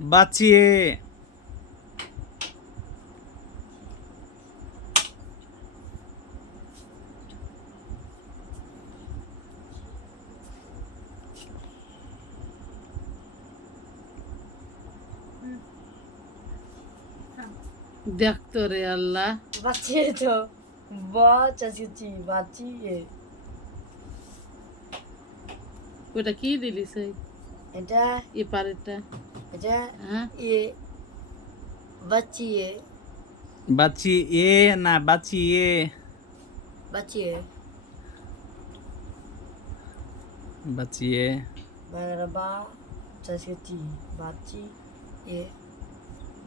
বাঁচিয়ে। দেখতো রে আল্লাহ। বাঁচিয়ে তো। বাঁচাচ্ছি বাঁচিয়ে। ওটা কি দিলি সেই? এটা এ পারেরটা এটা হ্যাঁ এ বাচ্চি এ বাচ্চি এ না বাচ্চি এ বাচ্চি এ বাচ্চি এ বাংলা বা চাষি বাচ্চি এ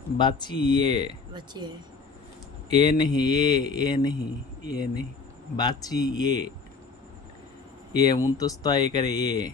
बाची ये बाची ये ए नहीं ये ए नहीं ये नहीं बाची ये ये उन तो करे ये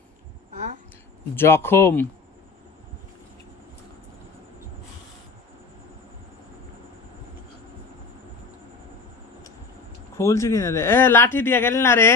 জখম। খুলছে কিনা রে? এ লাঠি দিয়া গেল না রে?